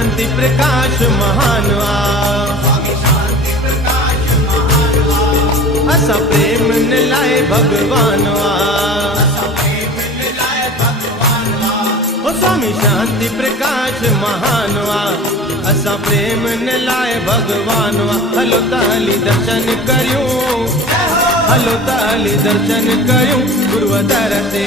शांति प्रकाश महानवा असा प्रेम ने लाए भगवानवा ओ स्वामी शांति प्रकाश महानवा असा प्रेम ने लाए भगवानवा हलो ताली दर्शन करियूं हलो ताली दर्शन करियूं गुरुवर ते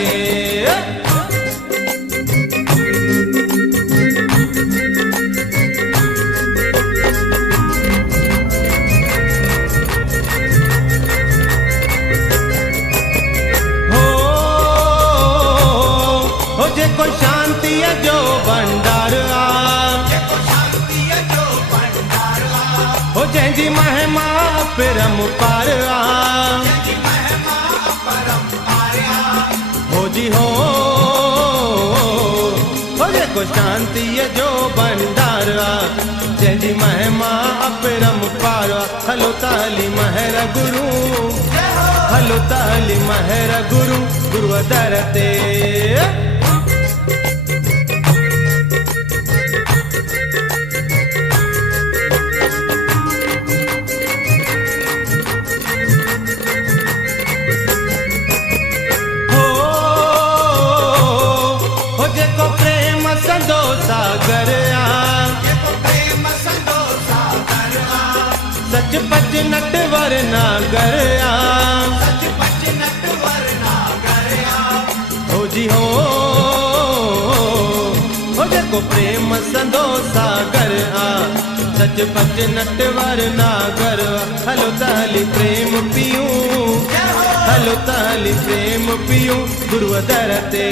जेको शांति जो भंडार हो जंहिंजी महिमा परम्पार हो जी हो जेको शांति जो भंडार जंहिंजी महिमा परम्पार हलो ताली महर गुरु हलो ताली महर गुरु गुरुवर ते सच पच नटवर नागर हो जी हो जेको प्रेम संदो सागर सच पच नटवर नागर हलो ताली प्रेम पियूं हलो ताली प्रेम पियूं गुरुवर ते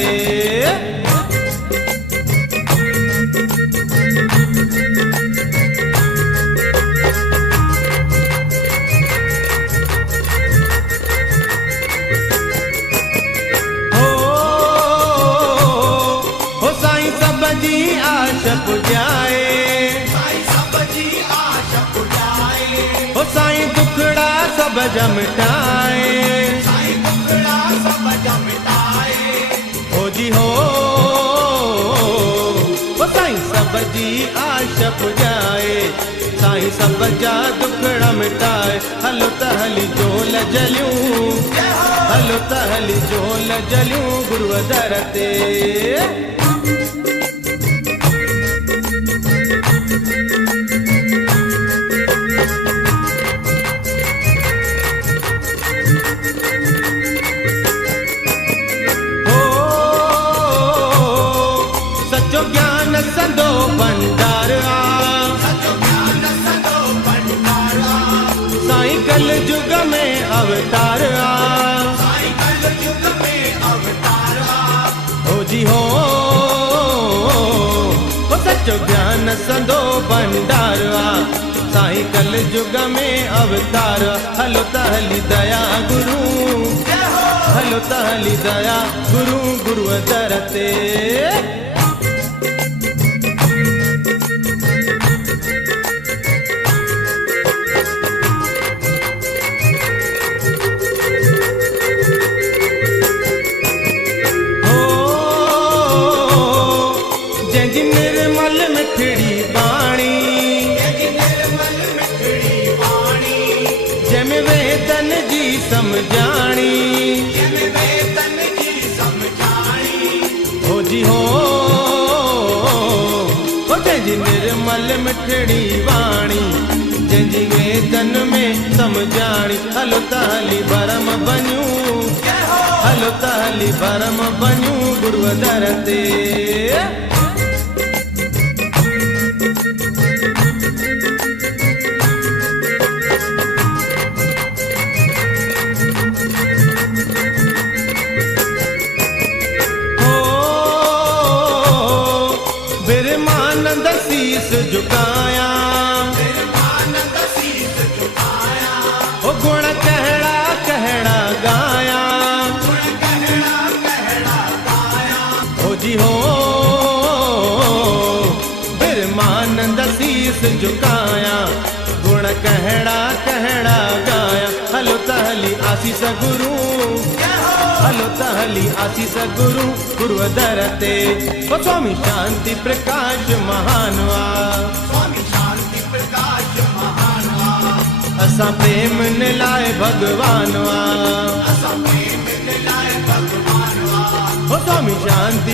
जी आश पुजाए हो साईं दुखड़ा सब जमटाए हो जी हो साईं सब जी आश पुजाए साईं सब जा दुखड़ा मिटाए हलो तहली जोल जलियूं हलो तहली जोल जलियूं गुरुवर ते संदो भंडार साईं कल युग में अवतार हो जी हो सचो ज्ञान संदो भंडार साईं कल युग में अवतार हलो तहली दया गुरु हलो तहली दया गुरु गुरुवर ते समझाणी हो जी हो जंहिंजी निर्मल मिठड़ी वाणी जंहिंजी वेदन में समझाणी हलो ताली भरम बनियूं हलो ताली भरम बनियूं गुरुवर ते शीस झुकाया ओ गुण कहड़ा कहड़ा गाया हो जी हो बिरमानंद शीस झुकाया गुण कहड़ा कहड़ा गाया हलो तहली आशीष गुरु हलो तहली आशीष गुरु गुरुवर ते ओ स्वामी शांति प्रकाश महानवा। असां प्रेम ने लाए भगवान वा। हो स्वामी शांति